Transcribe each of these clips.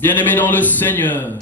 Bien-aimés dans le Seigneur,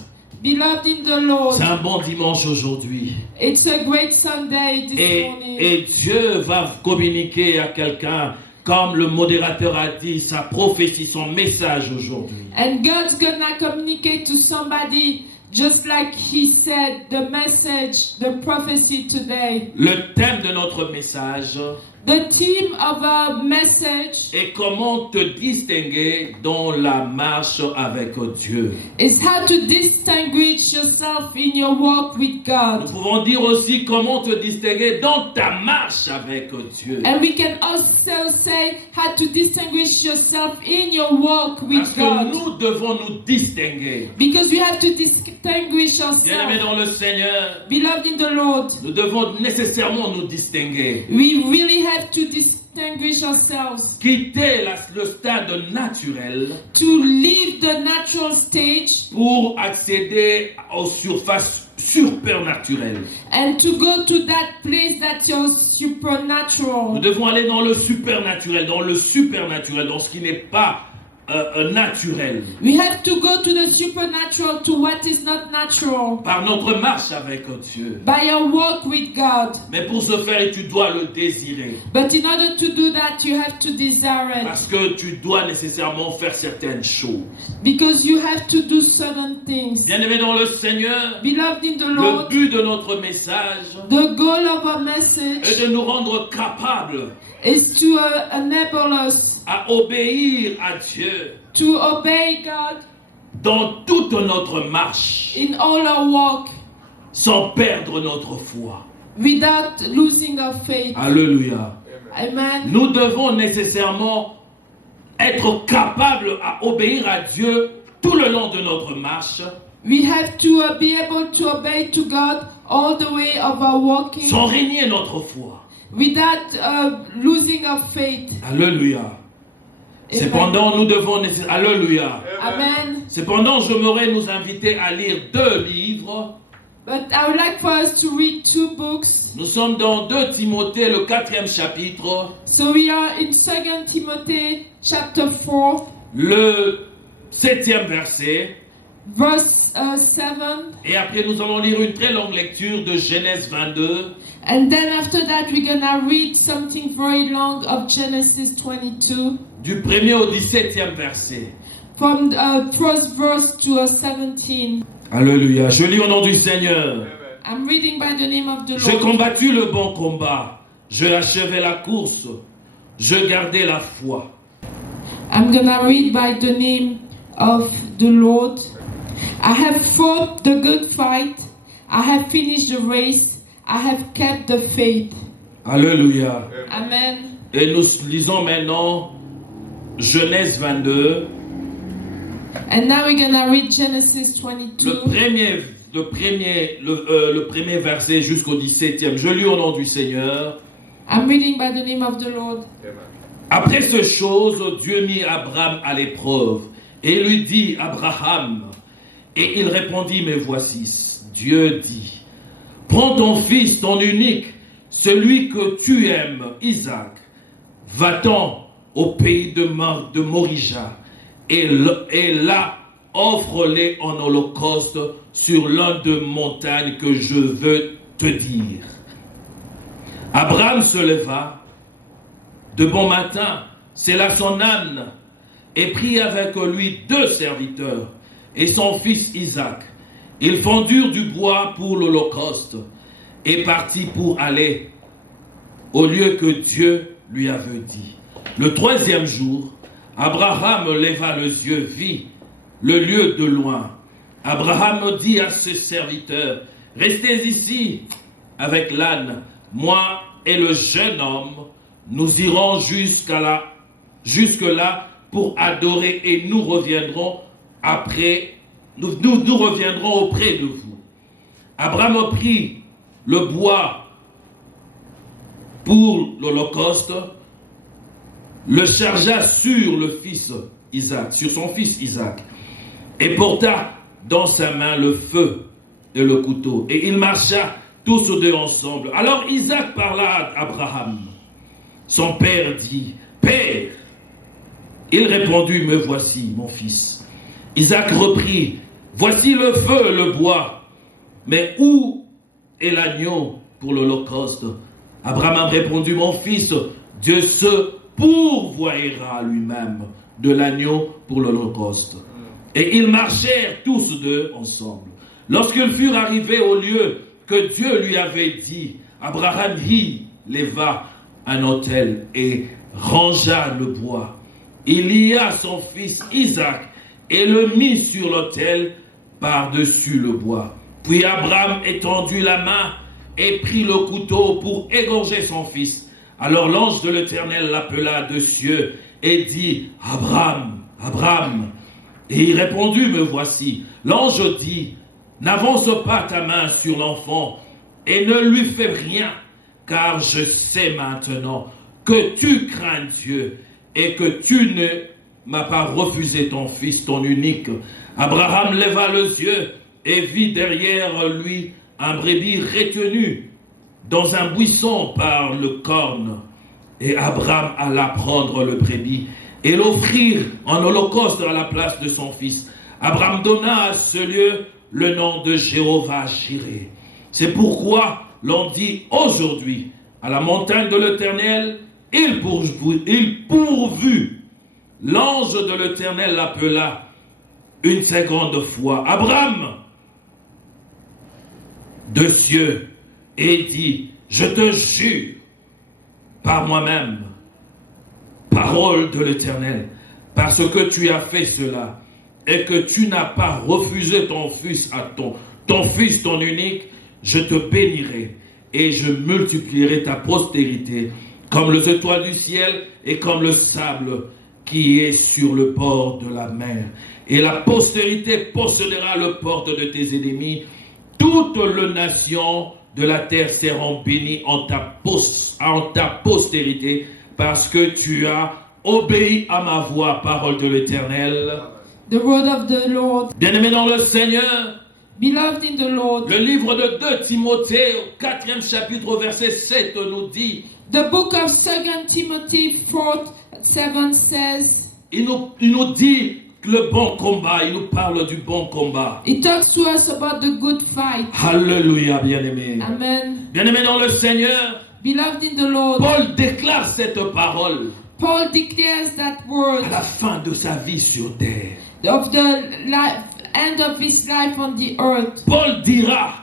Beloved in the Lord, c'est un bon dimanche aujourd'hui. it's a great Sunday this morning. Et Dieu va communiquer à quelqu'un, comme le modérateur a dit, sa prophétie, son message aujourd'hui. And God's gonna communicate to somebody just like He said, the message, the prophecy today. Le thème de notre message The theme of our message est comment te distinguer dans la marche avec Dieu. is how to distinguish yourself in your walk with Nous God. pouvons dire aussi comment te distinguer dans ta marche avec Dieu. And we can also say how to distinguish yourself in your walk Parce with que God. nous devons nous distinguer. Because we have to distinguish Bien-aimés ourselves. dans le Seigneur, Beloved in the Lord, nous devons nécessairement nous distinguer. we really have to distinguish ourselves. Quitter le stade naturel To leave the natural stage pour accéder aux surfaces supernaturelles. and to go to that place that's your Nous supernatural. devons aller dans le supernaturel, dans ce qui n'est pas naturel. We have to go to the supernatural, to what is not natural, Par notre marche avec Dieu. by your walk with God. Mais pour ce faire, tu dois le désirer. But in order to do that, you have to desire it. Parce que tu dois nécessairement faire certaines choses. Because you have to do certain things. Bien-aimés dans le Seigneur, Beloved in the le Lord, but de notre message the goal of our est message de nous rendre capables is to enable us à obéir à Dieu to obey God dans toute notre marche, in all our walk sans perdre notre foi. without losing our faith. Alléluia. Amen. Nous devons nécessairement être capables à obéir à Dieu tout le long de notre marche, We have to be able to obey to God all the way of our walking sans régner notre foi. without losing our faith. Alléluia. Cependant, nous devons Alléluia. Amen. Cependant, j'aimerais nous inviter à lire 2 livres. But I would like for us to read 2 books. Nous sommes dans 2 Timothée, le 4e chapitre, So we are in 2 Timothy chapter 4, le 7e verset. verse 7. Et après, nous allons lire une très longue lecture de Genèse 22. And then after that, we're gonna read something very long of Genesis 22, Du 1er au 17e verset. from first verse to 17. Alléluia. Je lis au nom du Seigneur. I'm reading by the name of the J'ai Lord. combattu le bon combat. Je achevai la course. Je gardai la foi. I'm gonna read by the name of the Lord. I have fought the good fight. I have finished the race. I have kept the faith. Alléluia. Amen. Et nous lisons maintenant Genèse 22. And now we're gonna read Genesis 22. Le premier verset jusqu'au 17e. Je lis au nom du Seigneur. I'm reading by the name of the Lord. Après ces choses, Dieu mit Abraham à l'épreuve et lui dit, Abraham, et il répondit, me voici. Dieu dit, prends ton fils, ton unique, celui que tu aimes, Isaac, va-t'en au pays de Morija, et là, offre-les en holocauste sur l'un de montagnes que je veux te dire. Abraham se leva de bon matin, sella son âne, et prit avec lui 2 serviteurs et son fils Isaac. Ils fendurent du bois pour l'holocauste et partit pour aller au lieu que Dieu lui avait dit. Le 3e jour, Abraham leva les yeux, vit le lieu de loin. Abraham dit à ses serviteurs, restez ici avec l'âne, moi et le jeune homme, nous irons jusque-là pour adorer et nous reviendrons nous reviendrons auprès de vous. Abraham prit le bois pour l'holocauste, le chargea sur son fils Isaac, et porta dans sa main le feu et le couteau. Et il marcha tous deux ensemble. Alors Isaac parla à Abraham. Son père dit, Père. Il répondit, me voici, mon fils. Isaac reprit, voici le feu, le bois, mais où est l'agneau pour l'holocauste? Abraham a répondu, mon fils, Dieu se pourvoira lui-même de l'agneau pour l'holocauste. Et ils marchèrent tous deux ensemble. Lorsqu'ils furent arrivés au lieu que Dieu lui avait dit, Abraham y leva un autel et rangea le bois. Il lia son fils Isaac et le mit sur l'autel par-dessus le bois. Puis Abraham étendit la main et prit le couteau pour égorger son fils. Alors l'ange de l'Éternel l'appela de cieux et dit, Abraham, Abraham. Et il répondit, me voici. L'ange dit, n'avance pas ta main sur l'enfant et ne lui fais rien, car je sais maintenant que tu crains Dieu et que tu ne m'as pas refusé ton fils, ton unique. Abraham leva les yeux et vit derrière lui un brebis retenu dans un buisson par le corne. Et Abraham alla prendre le brebis et l'offrir en holocauste à la place de son fils. Abraham donna à ce lieu le nom de Jéhovah-Jireh. C'est pourquoi l'on dit aujourd'hui, à la montagne de l'Éternel, il pourvut. L'ange de l'Éternel l'appela une seconde fois, Abraham, de cieux, et dit, je te jure par moi-même, parole de l'Éternel, parce que tu as fait cela, et que tu n'as pas refusé ton fils à ton fils, ton unique, je te bénirai, et je multiplierai ta postérité, comme les étoiles du ciel, et comme le sable qui est sur le bord de la mer. Et la postérité possédera le porte de tes ennemis. Toutes les nations de la terre seront bénies en ta postérité, parce que tu as obéi à ma voix, parole de l'Éternel. The word of the Lord. Bien-aimés dans le Seigneur, Beloved in the Lord. Le livre de 2 Timothée, au 4e chapitre, au verset 7, nous dit, The book of 2 Timothy 4:7 says, il nous dit le bon combat, il nous parle du bon combat. it talks to us about the good fight. Alléluia, bien-aimés. Amen. Bien-aimés dans le Seigneur, Beloved in the Lord. Paul déclare cette parole Paul declares that word à la fin de sa vie sur terre. of the end of his life on the earth. Paul dira,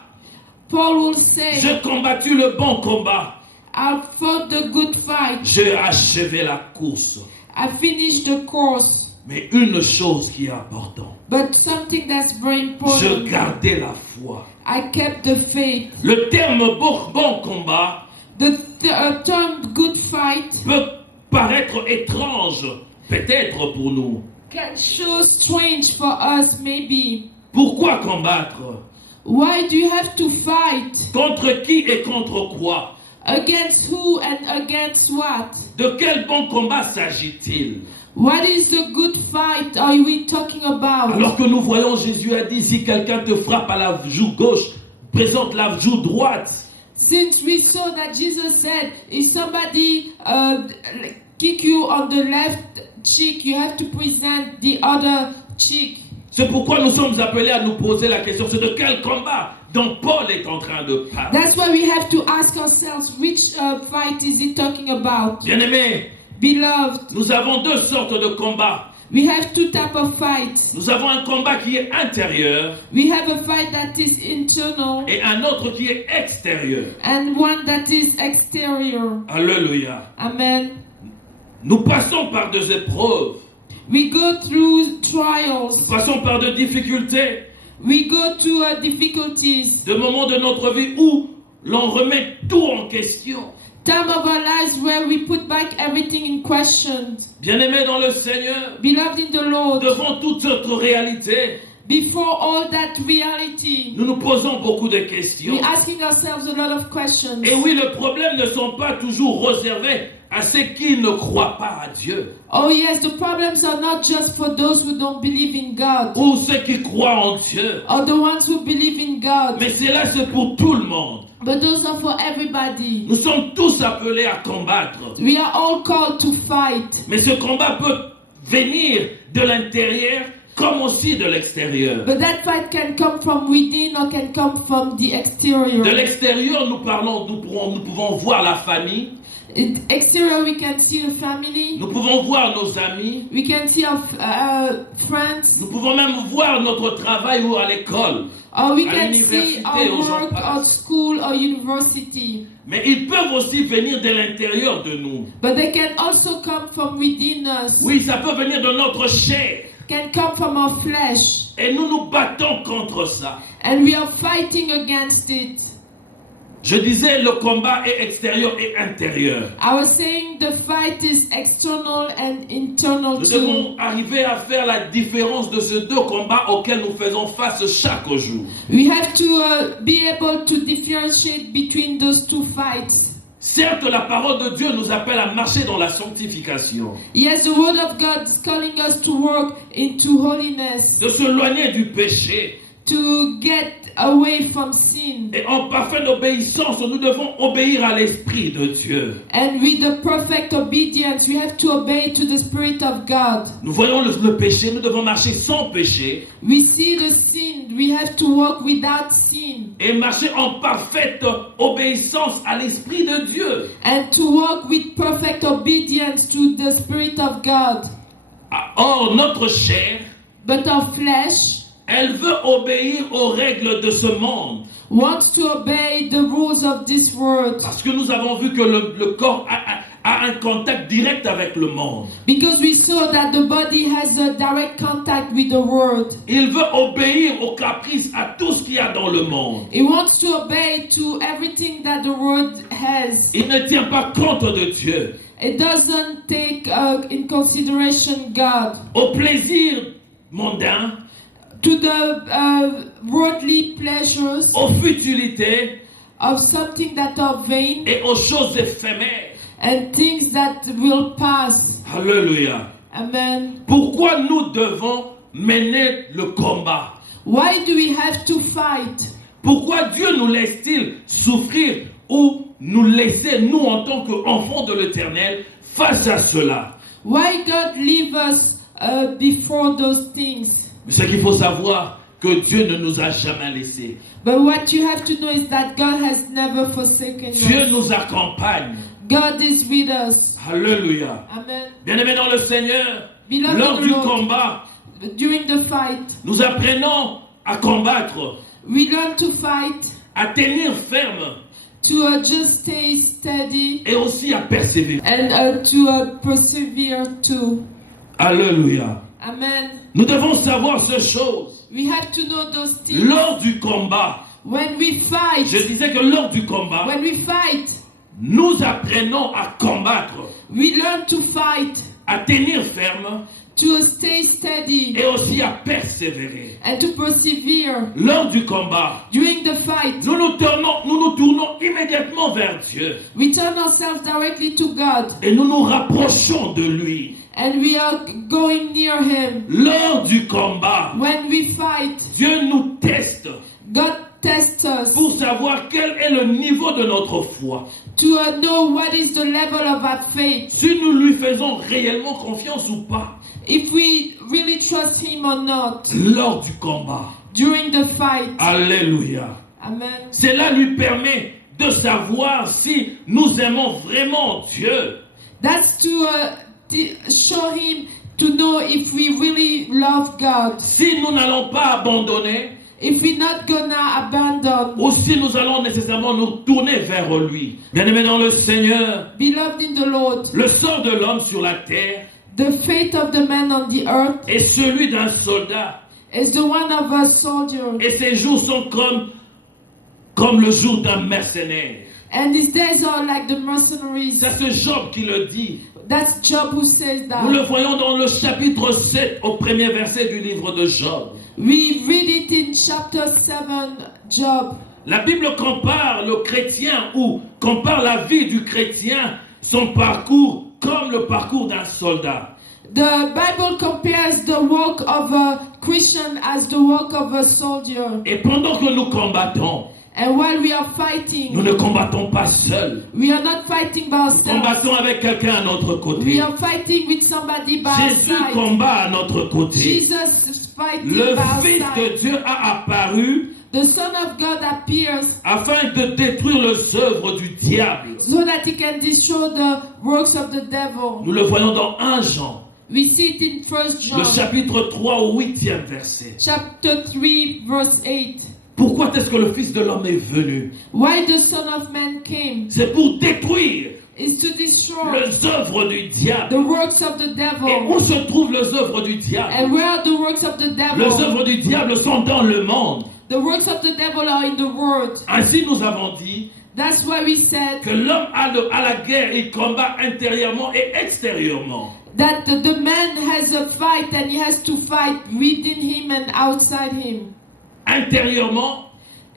Paul will say, j'ai combattu le bon combat, I fought the good fight. j'ai achevé la course. I finished the course. Mais une chose qui est importante, But something that's very je important, gardais la foi. I kept the faith. Le terme bon combat The term good fight peut paraître étrange, peut-être pour nous. can show strange for us maybe. Pourquoi combattre? Why do you have to fight? Contre qui et contre quoi? Against who and against what? De quel bon combat s'agit-il? What is the good fight are we talking about? Alors que nous voyons, Jésus a dit, si quelqu'un te frappe à la joue gauche, présente la joue droite. Since we saw that Jesus said, if somebody kick you on the left cheek, you have to present the other cheek. C'est pourquoi nous sommes appelés à nous poser la question, c'est de quel combat dont Paul est en train de parler. That's why we have to ask ourselves, which fight is he talking about? Bien-aimés, Beloved, nous avons deux sortes de combats. we have two types of fights. Nous avons un combat qui est intérieur We have a fight that is internal et un autre qui est extérieur. and one that is exterior. Alléluia. Amen. Nous passons par des épreuves, We go through nous trials. passons par des difficultés, We go through difficulties. des moments de notre vie où l'on remet tout en question. Time of our lives where we put back everything in question. Bien-aimés dans le Seigneur, Beloved in the Lord, devant toute notre réalité, before all that reality, nous nous posons beaucoup de questions. we're asking ourselves a lot of questions. Et oui, les problèmes ne sont pas toujours réservés à ceux qui ne croient pas à Dieu Oh yes, the problems are not just for those who don't believe in God ou ceux qui croient en Dieu. or the ones who believe in God, Mais cela, c'est pour tout le monde. but those are for everybody. Nous sommes tous appelés à combattre. We are all called to fight. Mais ce combat peut venir de l'intérieur comme aussi de l'extérieur. But that fight can come from within or can come from the exterior. De l'extérieur, nous pouvons voir la famille. Exterior, we can see the family. Nous pouvons voir nos amis. We can see our friends. Nous pouvons même voir notre travail ou à l'école. Or we À can l'université, see our aux gens work passent. at school or university. Mais ils peuvent aussi venir de l'intérieur de nous. But they can also come from within us. Oui, ça peut venir de notre chair. Can come from our flesh. Et nous nous battons contre ça. And we are fighting against it. Je disais, le combat est extérieur et intérieur. I was saying the fight is external and internal Nous too. devons arriver à faire la différence de ces deux combats auxquels nous faisons face chaque jour. We have to be able to differentiate between those two fights. Certes, la parole de Dieu nous appelle à marcher dans la sanctification, Yes, the word of God is calling us to work into holiness, de s'éloigner du péché. to get away from sin. Et en parfaite obéissance, nous devons obéir à l'Esprit de Dieu. And with the perfect obedience, we have to obey to the Spirit of God. Nous voyons le péché, nous devons marcher sans péché We see the sin, we have to walk without sin. et marcher en parfaite obéissance à l'Esprit de Dieu. And to walk with perfect obedience to the Spirit of God. Or, notre chair, But our flesh elle veut obéir aux règles de ce monde. wants to obey the rules of this world. Parce que nous avons vu que le corps a un contact direct avec le monde. Because we saw that the body has a direct contact with the world. Il veut obéir aux caprices, à tout ce qu'il y a dans le monde. It wants to obey to everything that the world has. Il ne tient pas compte de Dieu. It doesn't take in consideration God. Au plaisir mondain, To the worldly pleasures aux futilités of something that are vain et aux choses éphémères. and things that will pass. Alléluia. Amen. Pourquoi nous devons mener le combat? Why do we have to fight? Pourquoi Dieu nous laisse-t-il souffrir ou nous laisser, nous en tant qu'enfants de l'Éternel, face à cela? Why God leave us before those things? Mais ce qu'il faut savoir, que Dieu ne nous a jamais laissés. But what you have to know is that God has never forsaken Dieu us. nous accompagne. God is with us. Alléluia. Amen. Bien-aimés dans le Seigneur, Beloved lors in the du Lord, combat, during the fight, nous apprenons à combattre, we learn to fight, à tenir ferme to just stay steady, et aussi à persévérer. and to persevere too. Alléluia. Amen. Nous devons savoir ces choses. We have to know those things. Lors du combat, When we fight, je disais que lors du combat, when we fight, nous apprenons à combattre, we learn to fight, à tenir ferme to stay steady, et aussi à persévérer. and to persevere. Lors du combat, During the fight, nous nous tournons immédiatement vers Dieu we turn ourselves directly to God, et nous nous rapprochons de lui. and we are going near Him. Lors du combat, When we fight, Dieu nous teste God tests us pour savoir quel est le niveau de notre foi. to know what is the level of our faith. Si nous lui faisons réellement confiance ou pas. If we really trust Him or not Lors du combat. during the fight. Alléluia. Amen. Cela lui permet de savoir si nous aimons vraiment Dieu. That's to show Him to know if we really love God. Si nous n'allons pas abandonner, If we're not gonna abandon. ou si nous allons nécessairement nous tourner vers lui. Bien-aimés dans le Seigneur, Beloved in the Lord, le sort de l'homme sur la terre the fate of the man on the earth est celui d'un soldat. is the one of a soldier. Et ses jours sont comme le jour d'un mercenaire. And his days are like the mercenaries. Ça, c'est Job qui le dit. That's Job who says that. Nous le voyons dans le chapitre 7, au premier verset du livre de Job. We read it in chapter 7, Job. La Bible compare le chrétien ou compare la vie du chrétien, son parcours, comme le parcours d'un soldat. The Bible compares the walk of a Christian as the walk of a soldier. Et pendant que nous combattons, And while we are nous fighting, ne combattons pas seuls. we are not fighting by Nous ourselves. combattons avec quelqu'un à notre We côté. are fighting with somebody by our Jésus side. combat à notre côté. Jesus fighting Le Fils outside. de Dieu a apparu The Son of God appears afin de détruire les œuvres du diable. so that he can destroy the works of the devil. Nous le voyons dans 1 Jean, We see it in 1 John le chapitre 3 au 8e verset. chapter 3 verse 8. Pourquoi est-ce que le Fils de l'homme est venu? Why the Son of Man came C'est pour détruire is to destroy les œuvres du diable. the works of the Et devil. où se trouvent les œuvres du diable? And where are the works of the Les devil? œuvres du diable sont dans le monde. The works of the devil are in the world. Ainsi nous avons dit That's why we said que l'homme a la guerre, il combat intérieurement et extérieurement. that the man has a fight and he has to fight within him and outside him. Intérieurement,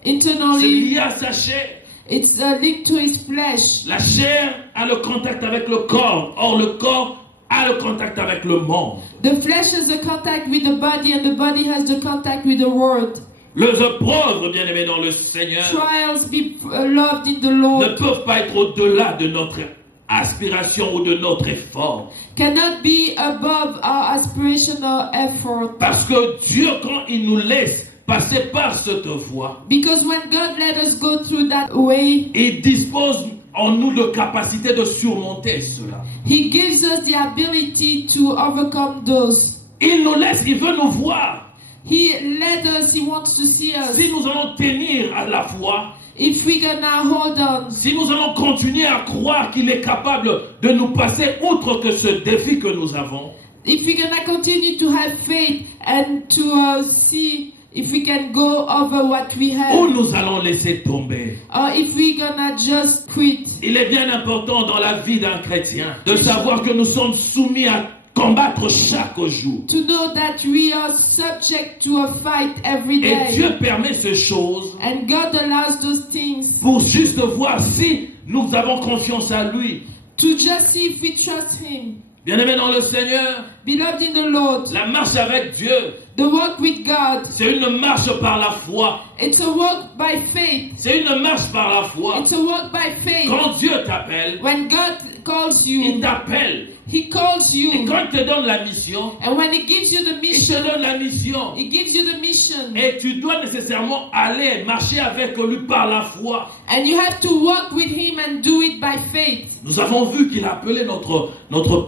c'est Internally, lié à sa chair. it's linked to his flesh. La chair a le contact avec le corps. Or, le corps a le contact avec le monde. The flesh has a contact with the body and the body has the contact with the world. Les épreuves, bien-aimés dans le Seigneur, Trials be loved in the ne Lord peuvent pas être au-delà de notre aspiration ou de notre effort. cannot be above our aspiration or effort. Parce que Dieu, quand il nous laisse passer par cette voie, Because when God let us go through that way, il dispose en nous de capacité de surmonter cela. He gives us the ability to overcome those. Il nous laisse, il veut nous voir. He led us, He wants to see us. Si nous allons tenir à la foi, If we're gonna hold on, si nous allons continuer à croire qu'il est capable de nous passer outre que ce défi que nous avons, if we're gonna continue to have faith and to see if we can go over what we ou have, nous allons laisser tomber. or if we're gonna just quit. Il est bien important dans la vie d'un chrétien de savoir que nous sommes soumis à combattre chaque jour. To know that we are subject to a fight every Et day. Dieu permet ces choses And God allows those things pour juste voir si nous avons confiance à lui. to just see if we trust Him. Bien-aimés dans le Seigneur, Beloved in the Lord, la marche avec Dieu, the walk with God, c'est une marche par la foi. it's a walk by faith. C'est une marche par la foi. It's a walk by faith. Quand Dieu t'appelle, When God calls il you, t'appelle. He calls Et you. quand il te donne la mission, And when He gives you the il te mission, donne la mission. He gives you the mission. Et tu dois nécessairement aller marcher avec lui par la foi. And you have to walk with Him and do it by faith. Nous avons vu qu'il a appelé notre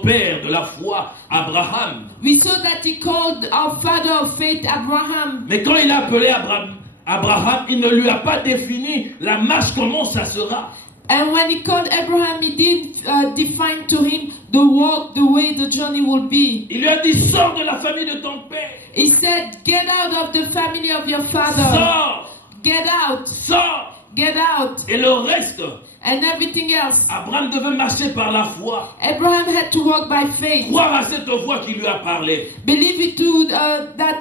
père de la foi, Abraham. We saw that He called our father of faith, Abraham. Mais quand il a appelé Abraham, il ne lui a pas défini la marche, comment ça sera. And when He called Abraham, He didn't define to him the walk, the way the journey will be. Il lui a dit, sors de la famille de ton père. He said, get out of the family of your father. Sors, Get out. sors. Get out. Et le reste, And everything else. Abraham devait marcher par la foi. Abraham had to walk by faith. Croire à cette voix qui lui a parlé. Believe it to that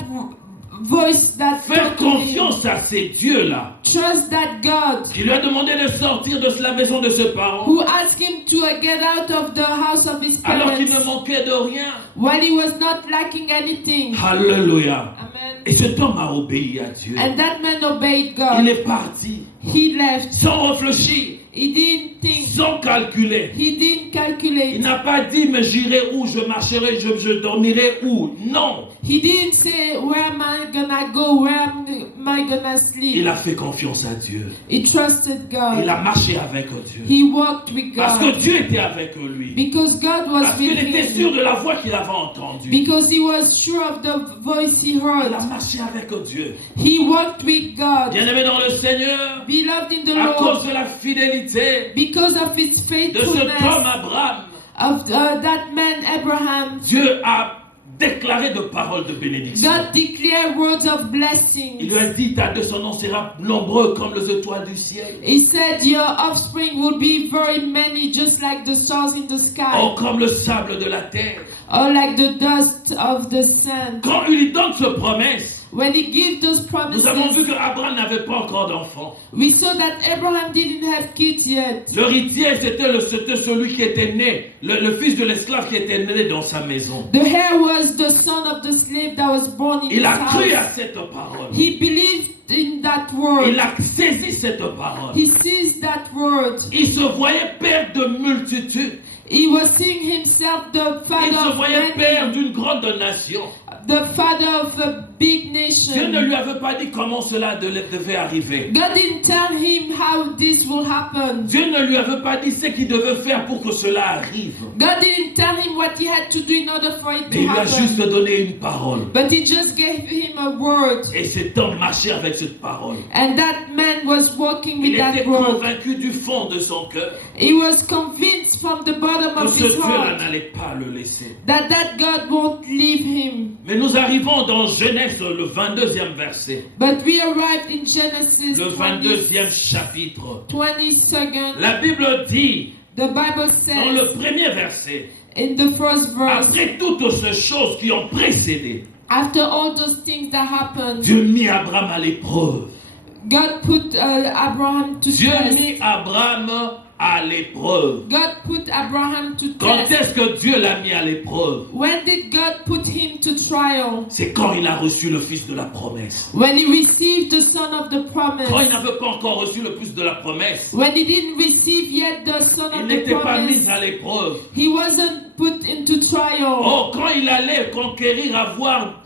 voice that Faire talked to him. confiance à ces dieux-là. Trust that God Qui lui a demandé de sortir de la maison de ses parents. who asked him to get out of the house of his Alors qu'il ne parents manquait de rien. while he was not lacking anything. Alléluia. Amen. Et cet homme a obéi à Dieu. And that man obeyed Il God. est parti He left. sans réfléchir, He didn't think. sans calculer. He didn't Il calculate. n'a pas dit, mais j'irai où, je marcherai, je dormirai où. Non. He didn't say, where am I gonna go? Where am I gonna sleep? Il a fait confiance à Dieu. He trusted God. Il a marché avec Dieu. He walked with Parce que God. Dieu était avec lui. Because God was Parce qu'il with était sûr him. de la voix qu'il avait entendue. Because he was sure of the voice he Il heard. a marché avec Dieu. He walked with God. Bien-aimé dans le Seigneur, Beloved in the à cause Lord, de la fidélité because of his de cet homme faithfulness, Abraham, of that man Abraham, Dieu a déclaré de paroles de bénédiction. God declared words of Il blessings. lui a dit, ta descendance sera nombreux comme les étoiles du ciel. He said, your offspring will be very many, just like the stars in the Oh, sky, comme le sable de la terre. or like the dust of the sand. Quand il lui donne cette promesse, When he gave those nous avons vu promises, qu'Abraham n'avait pas encore d'enfant. we saw that Abraham didn't have kids yet. L'héritier, c'était celui qui était né, le fils de l'esclave qui était né dans sa maison. The heir was the son of the slave that was born in his Il a cru à house. cette parole. He believed in that word. Il a saisi cette parole. He sees that word. Il se voyait père de multitudes. He was seeing himself the Il father se of voyait père many, d'une grande nation. the father of a big Dieu ne nation. lui avait pas dit comment cela devait arriver. God didn't tell him how this will happen. Dieu ne lui avait pas dit ce qu'il devait faire pour que cela arrive. God didn't tell him what he had to do in order for it Mais to il lui a juste happen. donné une parole. But he just gave him a word. Et cet homme marchait avec cette parole. And that man was walking Il with était that word. convaincu du fond de son cœur He was convinced from the bottom que of ce his Dieu-là heart n'allait pas le laisser. that God won't leave him. Mais nous arrivons dans Genèse, le 22e verset, But we arrived in Genesis le 22e chapitre. 22nd. La Bible dit, The Bible dans le says premier verset, in the first verse, après toutes ces choses qui ont précédé, after all those things that happened, Dieu mit Abraham à l'épreuve. God put Abraham to Dieu test. mit Abraham à l'épreuve. God put Abraham to Quand test. est-ce que Dieu l'a mis à l'épreuve? When did God put him to trial? C'est quand il a reçu le fils de la promesse. When he received the son of the Quand il promise. n'avait pas encore reçu le fils de la promesse, When he didn't receive yet the son il of the n'était pas promise, mis à l'épreuve. he wasn't put into trial. Oh, quand il allait conquérir, avoir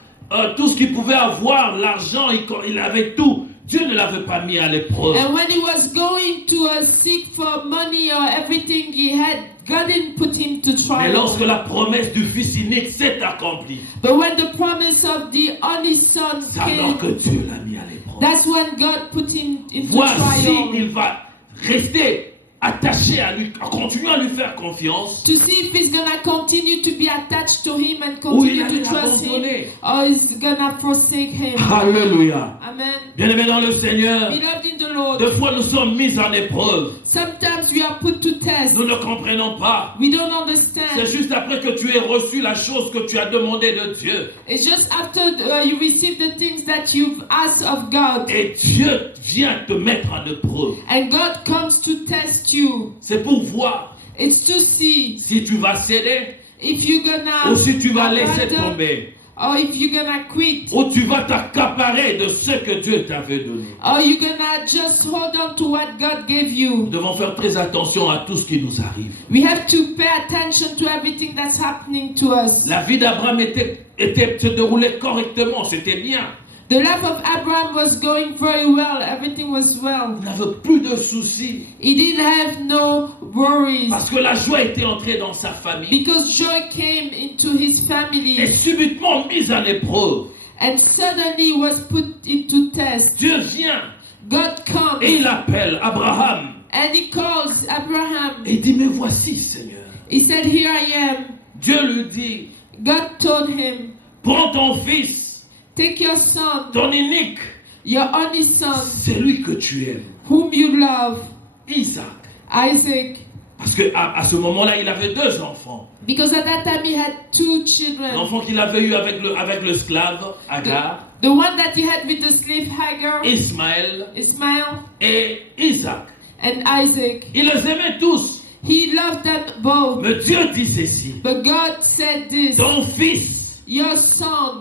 tout ce qu'il pouvait avoir, l'argent, il avait tout. Dieu ne l'avait pas mis à l'épreuve. And when he was going to seek for money or everything he had, God didn't put him to Mais trial. lorsque la promesse du fils unique s'est accomplie, But when the promise of the only son c'est alors que came, Dieu l'a mis à l'épreuve. that's when God put him into Voici, trial. il va rester attaché à lui, continuer à lui faire confiance, To see if he's gonna continue to be attached to him and ou il continue allait to trust him, l'abandonner. or he's gonna forsake him. Alléluia. Amen. Bien-aimés dans le Seigneur, Beloved in the Lord, des fois nous sommes mis en épreuve. sometimes we are put to test. Nous ne comprenons pas. We don't C'est understand. juste après que tu aies reçu la chose que tu as demandé de Dieu. It's just after you receive the things that you've asked of God, Et Dieu vient te mettre en épreuve. and God comes to test you. C'est pour voir It's to see si tu vas céder if you're gonna ou si tu vas laisser abandon tomber. or if you're gonna quit, Ou tu vas t'accaparer de ce que Dieu t'avait donné. or you're gonna just hold on to what God gave Nous you. devons faire très attention à tout ce qui nous arrive. We have to pay attention to everything that's happening to us. La vie d'Abraham se déroulait correctement, c'était bien. The life of Abraham was going very well. Everything was well. Il n'avait plus de soucis He didn't have no worries parce que la joie était entrée dans sa famille because joy came into his et family, subitement mise en épreuve. and suddenly was put into test. Dieu vient God comes et il appelle Abraham and he calls Abraham. et il dit mais voici Seigneur. He said, "Here I am." Dieu lui dit God told him, prends ton fils, "Take your son, ton unique, your only son, c'est lui que tu aimes, whom you love, Isaac. Isaac." Parce que à ce moment-là, il avait 2 enfants. Because at that time he had 2 children. L'enfant qu'il avait eu avec l'esclave, Agar, The one that he had with the slave Hagar, Ismaël Ismail, et Isaac. and Isaac. Il les aimait tous. He loved them both. Mais Dieu dit ceci. But God said this, Ton fils, your son,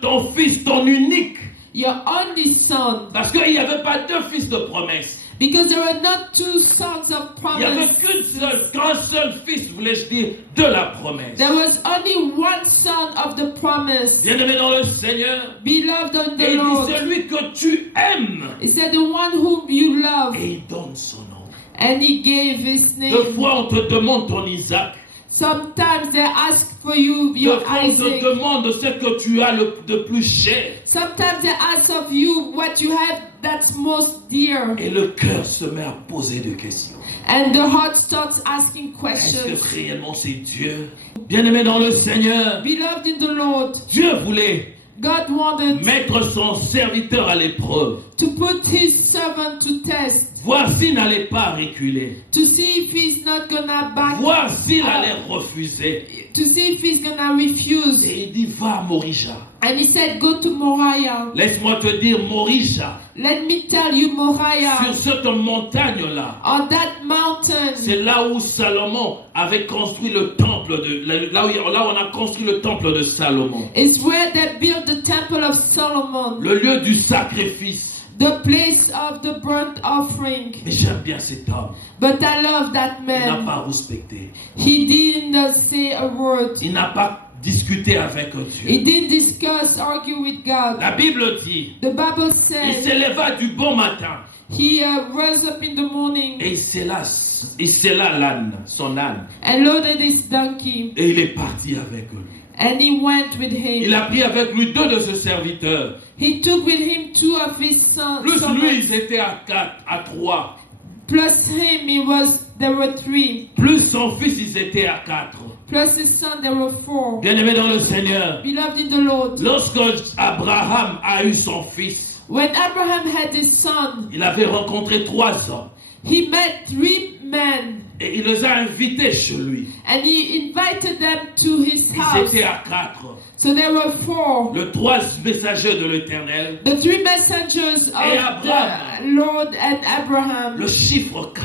ton fils, ton unique. your only son. Parce qu'il n'y avait pas 2 fils de promesse. Because there were not 2 sons of Il n'y avait promise. qu'un seul fils, voulais-je dire, de la promesse. There was only one son of the promise. Bien-aimé dans le Seigneur. Beloved on Et the il Lord. dit celui que tu aimes. He said, the one whom you love. Et il donne son nom. And he gave his Deux name. fois on te demande ton Isaac. Sometimes they ask for you, Deux your fois on te Isaac. demande ce que tu as de plus cher. Sometimes they ask of you what you have that's most dear. Et le cœur se met à poser des questions. And the heart starts asking Est-ce questions. que réellement c'est Dieu? Bien-aimé dans le Seigneur, Beloved in the Lord, Dieu voulait God wanted mettre son serviteur à l'épreuve. to put his servant to test, Voir s'il n'allait pas reculer. to see if he's not gonna back, Voir s'il allait refuser. to see if he's gonna refuse. Et il dit, va à Morija. And he said, go to Moriah. Laisse-moi te dire, Morija, Let me tell you, Moriah, sur cette montagne-là, on that mountain, c'est là où Salomon avait construit le temple là où on a construit le temple de Salomon. is where they built the temple of Solomon, Le lieu du sacrifice. the place of the burnt offering. Mais j'aime bien cet homme. But I love that Il n'a man. pas respecté. He didn't say a word. Il n'a pas discuter avec He Dieu. didn't discuss, argue with God. La Bible dit, The Bible il says s'éleva du bon matin he rose up in the morning et il sella l'âne, son âne, and loaded his donkey, et il est parti avec lui. and he went with Il him. a pris avec lui 2 de ses serviteurs. He took with him 2 of his sons. Plus lui, ils étaient à 4, à 3. Plus him, there were 3. Plus son fils, ils étaient à 4. Plus his son, there were 4. Bien-aimé dans le Seigneur, Beloved in the Lord, lorsque Abraham a eu son fils, when Abraham had his son, il avait rencontré 3 hommes he met 3 men et il les a invités chez lui. and he invited them to his Ils house. étaient à 4. So there were 4. Le 3 messager de l'Éternel, The 3 messengers of Abraham. the Lord and Abraham. le chiffre 4.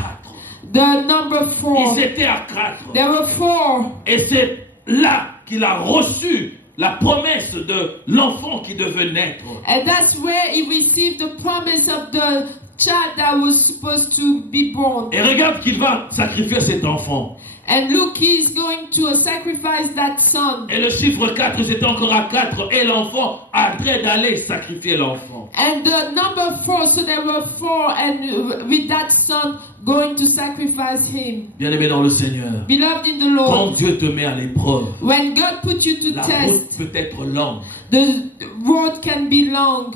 The number 4. Ils étaient à 4. There were 4. Et c'est là qu'il a reçu la promesse de l'enfant qui devait naître. And that's where he received the promise of the child that was supposed to be born. Et regarde qu'il va sacrifier cet enfant. And look, he's going to sacrifice that son. Et le chiffre 4, c'était encore à 4. Et l'enfant a train d'aller sacrifier l'enfant. And the number 4, so there were 4, and with that son going to sacrifice him. Bien-aimé dans le Seigneur, Beloved in the quand Lord, Dieu te met à l'épreuve, when God put you to la route test, peut être longue. the road can be long.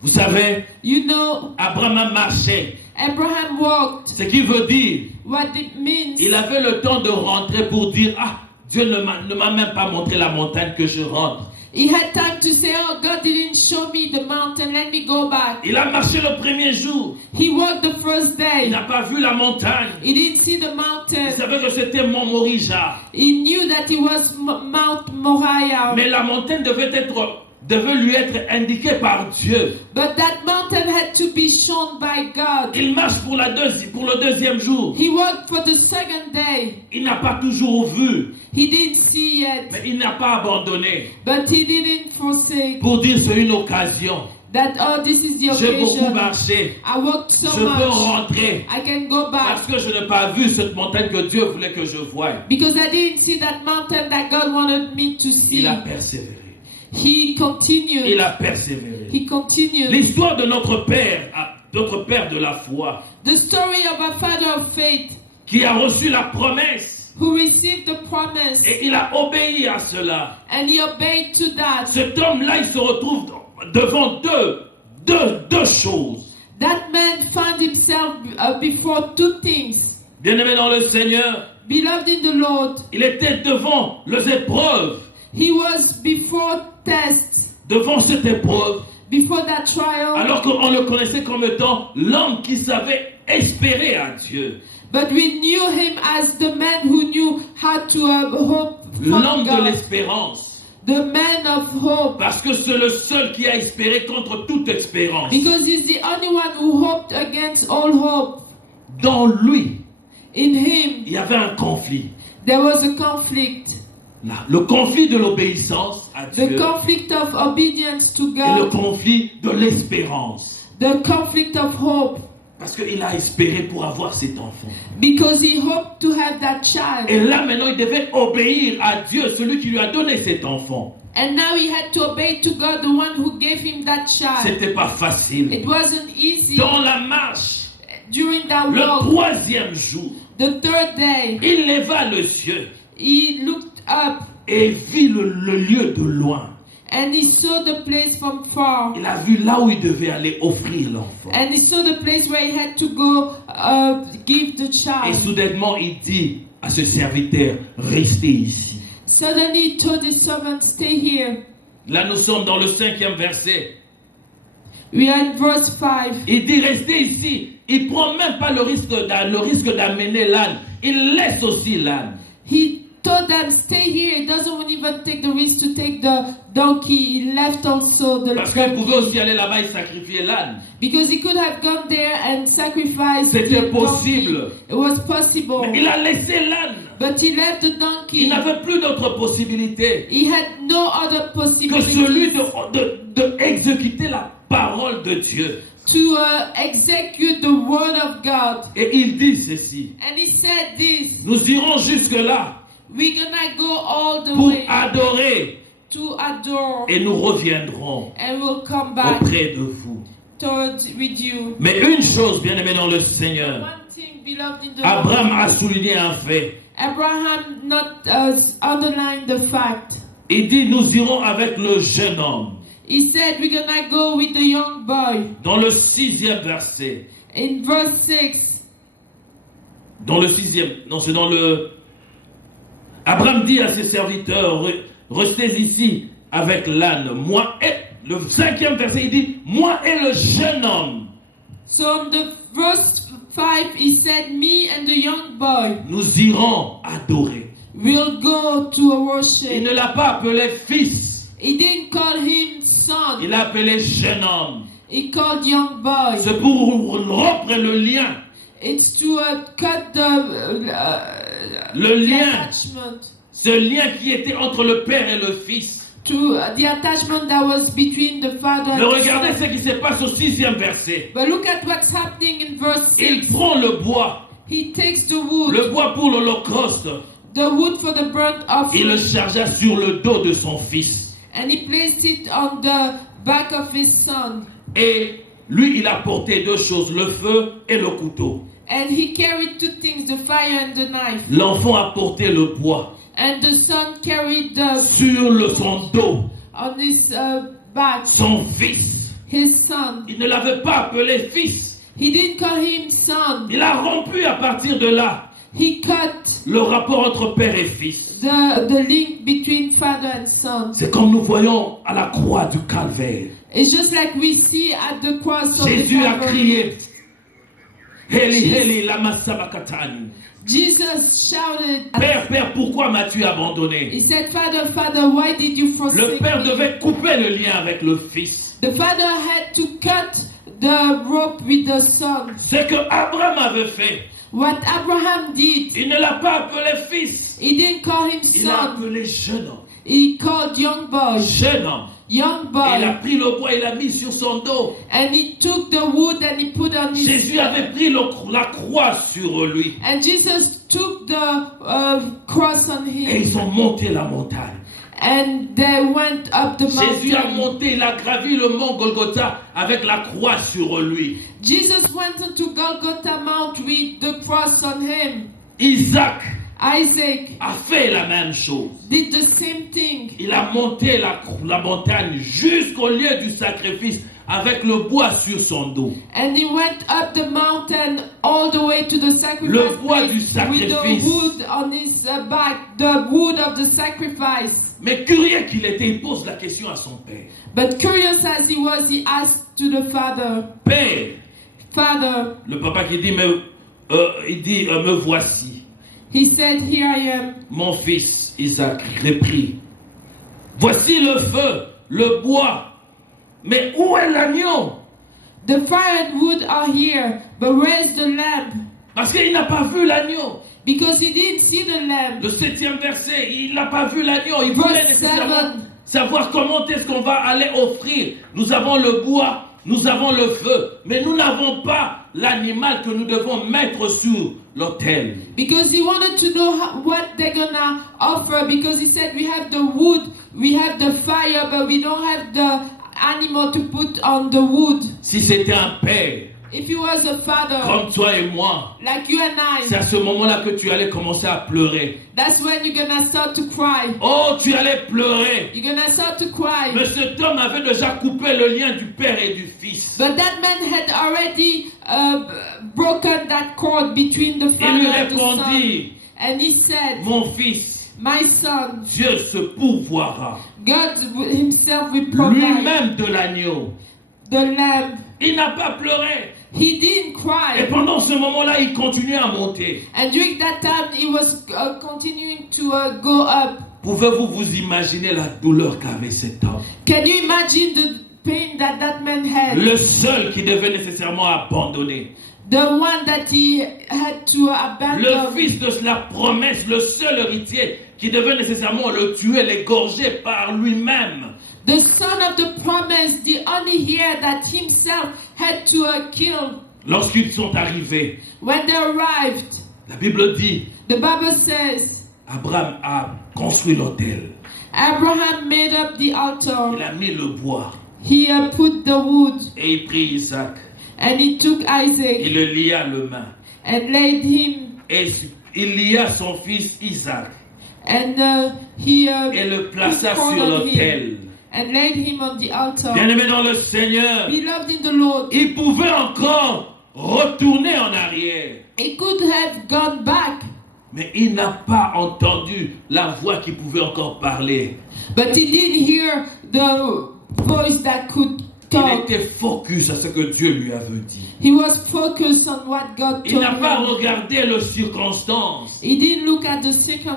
Vous savez, You know, Abraham a marché. Abraham walked. Ce qui veut dire, What it means, il avait le temps de rentrer pour dire, ah, Dieu ne m'a même pas montré la montagne que je rentre. he had time to say, oh, God didn't show me the mountain, let me go back. Il a marché le premier jour. He walked the first Il day. n'a pas vu la montagne. He didn't see the Il mountain. savait que c'était Mont Morija. He knew that it was Mount Moriah. Mais la montagne devait lui être indiquée par Dieu. But that mountain had to be shown by God. Il marche pour le deuxième jour. He walked for the second day. Il n'a pas toujours vu, He didn't see yet, mais il n'a pas abandonné. but he didn't forsake. Pour dire c'est une occasion. That, oh, this is the J'ai beaucoup occasion. marché. I walked so Je peux much. rentrer. I can go back. Parce que je n'ai pas vu cette montagne que Dieu voulait que je voie. Because I didn't see that mountain that God wanted me to see. Il a persévéré. He continued. Il a persévéré. He continued. L'histoire de notre père de la foi, The story of a father of faith qui a reçu la promesse who received the promise et il a obéi à cela. and he obeyed to that. Cet homme-là, il se retrouve devant deux choses. That man found himself before 2 things. Bien-aimé dans le Seigneur, Beloved in the Lord, il était devant les épreuves, he was before tests, devant cette épreuve, before that trial. alors qu'on le connaissait comme étant l'homme qui savait espérer à Dieu, But we knew him as the man who knew how to hope l'homme from de God. l'espérance. The man of hope. Parce que c'est le seul qui a espéré contre toute espérance. Because he's the only one who hoped against all hope. Dans lui, In him, il y avait un conflit. there was a conflict. Là, le conflit de l'obéissance à The Dieu conflict of obedience to et le God. conflit de l'espérance. The conflict of hope. Parce qu'il a espéré pour avoir cet enfant. Because he hoped to have that child. Et là, maintenant, il devait obéir à Dieu, celui qui lui a donné cet enfant. And now he had to obey to God, the one who gave him that child. C'était pas facile. It wasn't easy. Dans la marche, During that le walk, 3e jour, the 3rd day, il leva les yeux he looked up et vit le lieu de loin. and he saw the place from far. Il a vu là où il devait aller offrir l'enfant. And he saw the place where he had to go give the Et child. soudainement, il dit à ce serviteur, restez ici. Suddenly he told his servant, stay here. Là, nous sommes dans le 5e verset. We are in verse 5. Il dit, restez ici. Il ne prend même pas le risque d'amener l'âne. Il laisse aussi l'âne. He told them, stay here. He doesn't even take the risk to take the donkey. He left also the Parce qu'il pouvait donkey. aussi aller là-bas et sacrifier l'âne. Because he could have gone there and sacrificed C'était the donkey. possible. It was possible. Mais il a laissé l'âne. But he left the Il donkey. n'avait plus d'autre possibilité He had no other que celui possibility de exécuter la parole de Dieu. to execute the word of God. Et il dit ceci. And he said this, Nous irons jusque-là. we're gonna go all the pour way adorer to adore, et nous reviendrons and we'll come back auprès de vous. with you. Mais une chose, bien-aimé dans le Seigneur, One thing, beloved in the Abraham Lord, a souligné un fait. Abraham not underlined the fact. Il dit, nous irons avec le jeune homme. He said, we're gonna go with the young boy. Dans le 6e verset. In verse 6. Dans le 6e. Non, c'est dans le... Abraham dit à ses serviteurs, restez ici avec l'âne. Moi et... Le 5e verset, il dit, moi et le jeune homme. So in the verse 5, he said, me and the young boy Nous irons adorer. will go to a Il worship. ne l'a pas appelé fils. He didn't call him son. Il l'a appelé jeune homme. He called young boy. C'est pour rompre le lien. It's to cut Le the lien. attachment. Ce lien qui était entre le père et le fils. To the attachment that was between the father Mais and the regardez son. ce qui se passe au 6e verset. But look at what's happening in verse Il 6. prend le bois. He takes the wood, Le bois pour l'Holocauste. the wood for the burnt Il le offering, chargea sur le dos de son fils. and he placed it on the back of his son. Et lui, il a porté deux choses, le feu et le couteau. And he carried two things, the fire and the knife. L'enfant a porté le bois And the son carried the sur son dos, on his back, son fils. his son. Il ne l'avait pas appelé fils. He didn't call him son. Il a rompu à partir de là He cut le rapport entre père et fils. the link between father and son. C'est comme nous voyons à la croix du Calvaire. It's just like we see at the cross of Jésus the a Calvary. crié, Eli, Jesus- Eli, lama sabachthani. Jesus shouted, Père, Père, pourquoi m'as-tu abandonné? he said, Father, Father, why did you Le forsake père me? devait couper le lien avec le fils. The father had to cut the rope with the son. Ce que Abraham avait fait, What Abraham did, il ne l'a pas appelé fils. he didn't call him Il l'a son. appelé jeune homme. He called young boy. Jeune homme. Young Et il a boy. pris le bois et l'a mis sur son dos. And he took the wood and he put on his Jésus avait pris la croix sur lui. And Jesus took the cross on Et him. ils ont monté la montagne. And they went up the Jésus a mountain. monté, il a gravi le mont Golgotha avec la croix sur lui. Jesus went into Golgotha Mount with the cross on him. Isaac Isaac a fait la même chose. did the same thing. Il a monté la montagne jusqu'au lieu du sacrifice avec le bois sur son dos. And he went up the mountain all the way to the sacrifice Le bois place du with the sacrifice. wood on his back, the wood of the sacrifice. Mais curieux qu'il était, il pose la question à son père. But curious as he was, he asked to the father, Père, Father, le papa qui dit, me voici. he said, here I am. Mon fils Isaac, je l'ai pris. Voici le feu, le bois. Mais où est l'agneau? The fire and wood are here, but where's the lamb? Parce qu'il n'a pas vu l'agneau. Because he didn't see the lamb. Le 7e verset, il n'a pas vu l'agneau. Il voulait Verse nécessairement 7. savoir comment est-ce qu'on va aller offrir. Nous avons le bois, nous avons le feu, mais nous n'avons pas l'animal que nous devons mettre sur l'autel. Because he wanted to know what they're gonna offer. Because he said, we have the wood, we have the fire, but we don't have the animal to put on the wood. Si c'était un père, If he was a father, comme toi et moi, like you and c'est I, à ce moment-là que tu allais commencer à pleurer. that's when you're gonna start to cry. Oh, tu allais pleurer. You're gonna start to cry. Mais cet homme avait déjà coupé le lien du père et du fils. But that man had already broken that cord between the Il father lui and the son. répondit, And he said, mon fils, my son, Dieu se pourvoira God himself will provide lui-même de l'agneau. the lamb. Il n'a pas pleuré. He didn't Et cry. pendant ce moment-là, il continuait à monter. And during that time, he was continuing to go up. Pouvez-vous vous imaginer la douleur qu'avait cet homme? Can you imagine the pain that that man had? Le seul qui devait nécessairement abandonner. The one that he had to Le abandon. fils de la promesse, le seul héritier qui devait nécessairement le tuer, l'égorger par lui-même. The son of the promise, the only heir that himself had to kill. Lorsqu'ils sont arrivés, When they arrived, la Bible dit, the Bible says, Abraham a construit l'autel. Abraham made up the altar. Il a mis le bois. He put the wood. Et il prit Isaac. And he took Isaac. Il le lia le main. And laid him. Et il lia son fils Isaac. And he et le plaça sur l'autel. And laid him on the altar. Bien-aimé dans le Seigneur, Beloved in the Lord, il pouvait encore retourner en arrière. He could have gone back. Mais il n'a pas entendu la voix qui pouvait encore parler. But he did hear the voice that could Il talk. était focus à ce que Dieu lui avait dit. He was focused on what God Il told n'a pas him. regardé les circonstances. He didn't look at the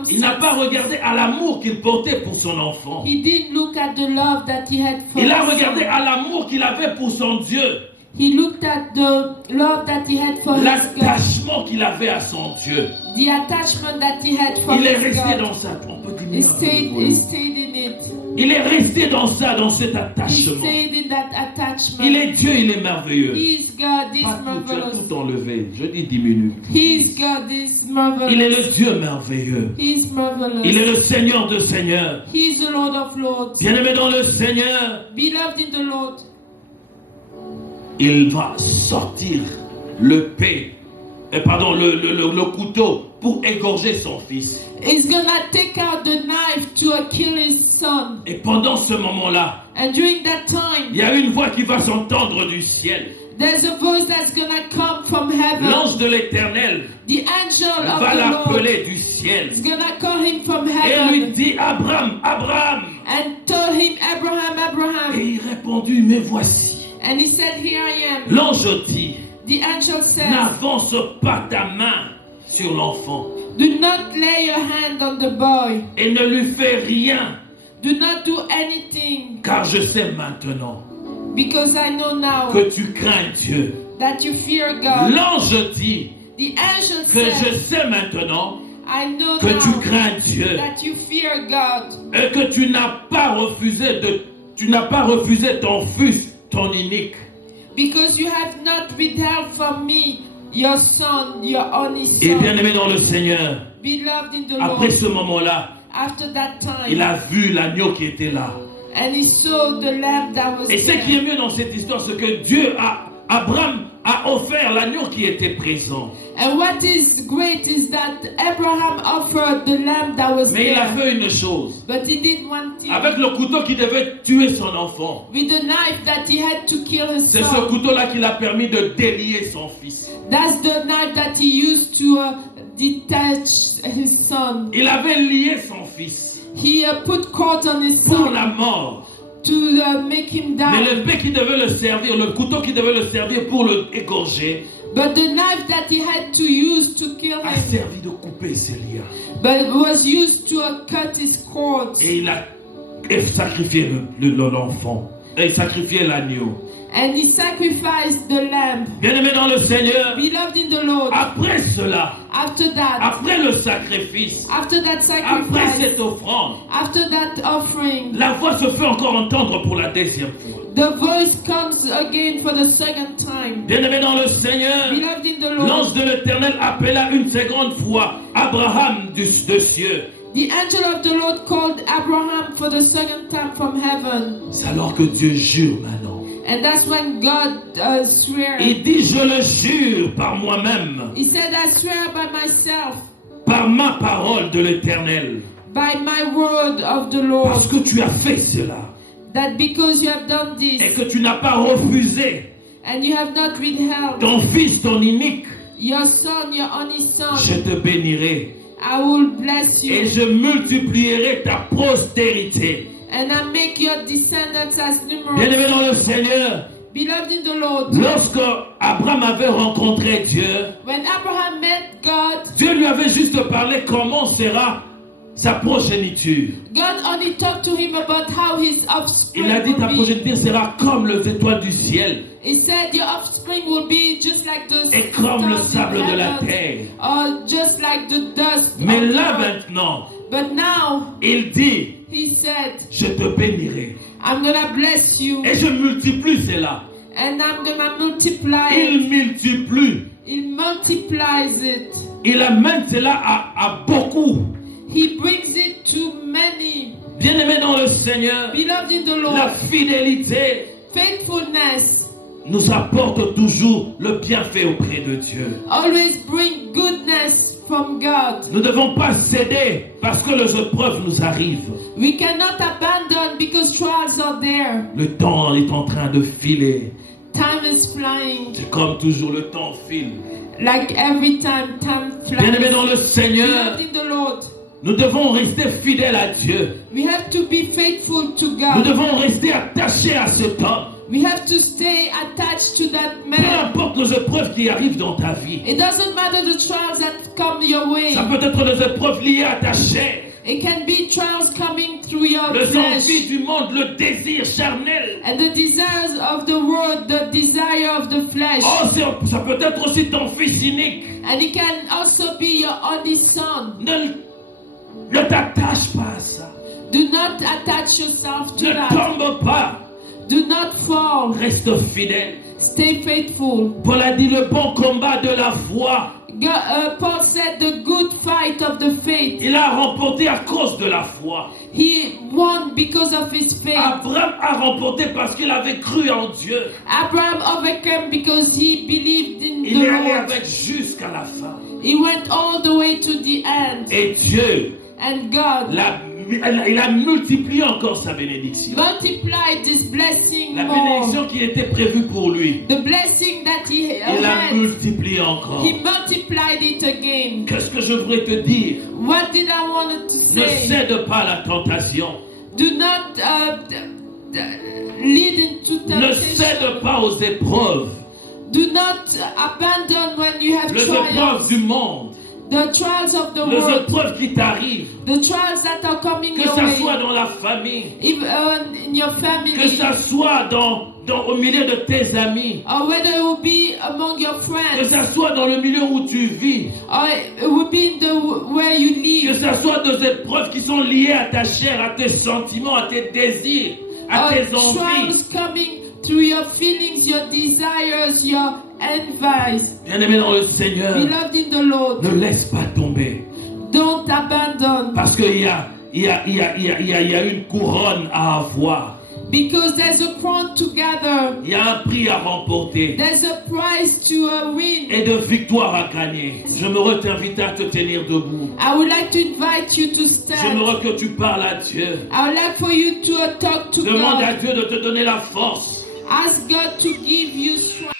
Il n'a pas circumstances. regardé à l'amour qu'il portait pour son enfant. He didn't look at the love that he had for Il a his regardé son. à l'amour qu'il avait pour son Dieu. He looked at the love that he had for his God. L'attachement qu'il avait à son Dieu. The attachment that he had for Il est his resté God. dans ça. On peut He diminuer un peu le stayed volume. in it. Il est resté dans ça, dans cet He attachement. stayed in that attachment. Il est Dieu, il est merveilleux. He is God, he is Pas tout, tu as marvelous. tout enlevé. Je dis diminue. He is God, he is marvelous. Il est le Dieu merveilleux. He is marvelous. Il est le Seigneur de Seigneurs. He is the Lord of Lords. Bien-aimé dans le Seigneur, Beloved in the Lord, il va sortir le couteau pour égorger son fils. he's gonna take out the knife to kill his son. Et pendant ce moment-là, And during that il time, y a une voix qui va s'entendre du ciel. there's a voice that's gonna come from heaven. L'ange de l'Éternel The angel of va the Lord l'appeler du ciel. is gonna call him from Et lui heaven dit, Abraham, Abraham. and told him, Abraham, Et Abraham. il répondit, mais voici. And he said, here I am. L'ange dit, The angel says, n'avance pas ta main sur l'enfant do not lay your hand on the boy. et ne lui fais rien, Do not do anything, car je sais maintenant because I know now que tu crains Dieu. that you fear God. L'ange dit The angel que je says, sais maintenant I know que tu now crains Dieu that you fear God, et que tu n'as pas refusé ton fils, ton unique. because you have not withheld from me your son, your only Et bien son. aimé dans le Seigneur, Beloved in the après Lord, ce moment-là, after that il time, a vu l'agneau qui était là. and he saw the lamb that was Et ce qui est there. mieux dans cette histoire, c'est que Abraham a offert l'agneau qui était présent. And what is great is that Abraham offered the lamb that was Mais il a there, fait une chose. but he did one thing. Avec le couteau qui devait tuer son enfant. With the knife that he had to kill his C'est ce son. couteau-là qui l'a permis de délier son fils. That's the knife that he used to detach his son. Il avait lié son fils He put cord on his pour son la mort. to make him Mais die. l'épée qui devait le servir, le couteau qui devait le servir pour le égorger, But the knife that he had to use to kill a him, servi de couper ses liens. but was used to cut his cords. Et il a sacrifié l'enfant. Et sacrifié l'agneau. And he sacrificed the lamb. Bien-aimé dans le Seigneur, Beloved in the Lord, après cela, after that après le sacrifice, après après sacrifice, cette offrande, after that offering, la voix se fait encore entendre pour la deuxième fois. the voice comes again for the second time. Bien-aimé dans le Seigneur, Beloved in the Lord, l'ange de l'Éternel appela une seconde fois Abraham de cieux. the angel of the Lord called Abraham for the second time from heaven. C'est alors que Dieu jure maintenant. And that's when God swear. Il dit, je le jure par moi-même, He said, I swear by myself, par ma parole de l'Éternel, by my word of the Lord, parce que tu as fait cela that because you have done et this, que tu n'as pas refusé and you have not withheld ton fils, ton unique, your son, your only son, je te bénirai I will bless et you, je multiplierai ta postérité. and I make your descendants as numerous. Bien-aimé dans le Seigneur, Beloved in the Lord, lorsque Abraham avait rencontré Dieu, when Abraham met God, Dieu lui avait juste parlé comment sera sa progéniture. God only talked to him about how his offspring Il a dit ta will be. progéniture sera comme les étoiles du ciel He said your offspring will be just like the et comme le stars sable in de la heaven, terre. or just like the dust Mais of the là earth. maintenant, But now il dit, he said, je te bénirai I'm gonna bless you et je multiplie cela. and I'm gonna multiply Il it. multiplie. He multiplies it. Il amène cela à beaucoup. He brings it to many. Bien-aimés dans le Seigneur, Beloved in the la Lord, fidélité faithfulness nous apporte toujours le bienfait auprès de Dieu. always bring goodness from God. Nous ne devons pas céder parce que les épreuves nous arrivent. We cannot abandon because trials are there. Le temps est en train de filer. Time is flying. C'est comme toujours, le temps file. Like every time, time Bien-aimés dans flies. le Seigneur, Beloved in the Lord, nous devons rester fidèles à Dieu. we have to be faithful to Nous God. devons rester attachés à cet homme. We have to stay attached to that Peu man. importe les épreuves qui arrivent dans ta vie. It doesn't matter the trials that come your way. Ça peut être des épreuves liées à ta chair. It can be trials coming through your Les flesh. envies du monde, le désir charnel. And the desires of the world, the desire of the flesh. Oh, ça peut être aussi ton fils unique. And it can also be your only son. Ne t'attache pas à ça. Do not attach yourself to Ne that. tombe pas. Do not fall. Reste fidèle. Stay faithful. Paul a dit le bon combat de la foi. Paul said the good fight of the faith. Il a remporté à cause de la foi. He won because of his faith. Abraham a remporté parce qu'il avait cru en Dieu. Abraham overcame because he believed in Il the est allé Lord. avec jusqu'à la fin. He went all the way to the end. Et Dieu, And God il a multiplié encore sa bénédiction. multiplied this blessing La more. bénédiction qui était prévue pour lui, The blessing that he il l'a had, multiplié encore. he multiplied it again. Qu'est-ce que je voudrais te dire? What did I want to Ne say? cède pas à la tentation. Do not lead into Ne temptation. cède pas aux épreuves. Do not abandon when you have Les épreuves trials. du monde. The trials of the Les world. épreuves qui t'arrivent. The trials that are coming Que your ça soit way. dans la famille. If, in your family. Que ça soit au milieu de tes amis. Or whether it will be among your Que friends. ça soit dans le milieu où tu vis. Or it will be in the where you Que live. ça soit des épreuves qui sont liées à ta chair, à tes sentiments, à tes désirs, à tes envies. Trials coming through your feelings, your desires, your envies. Bien-aimé dans le Seigneur, Beloved in the Lord, ne laisse pas tomber. don't abandon. Parce qu'il y a une couronne à avoir. Because there's a crown to gather. Il y a un prix à remporter. There's a prize to win. Et de victoire à gagner. J'aimerais t'inviter à te tenir debout. I would like to invite you to stand. J'aimerais que tu parles à Dieu. I would like for you to talk to Demande à God. Dieu de te donner la force. Ask God to give you strength.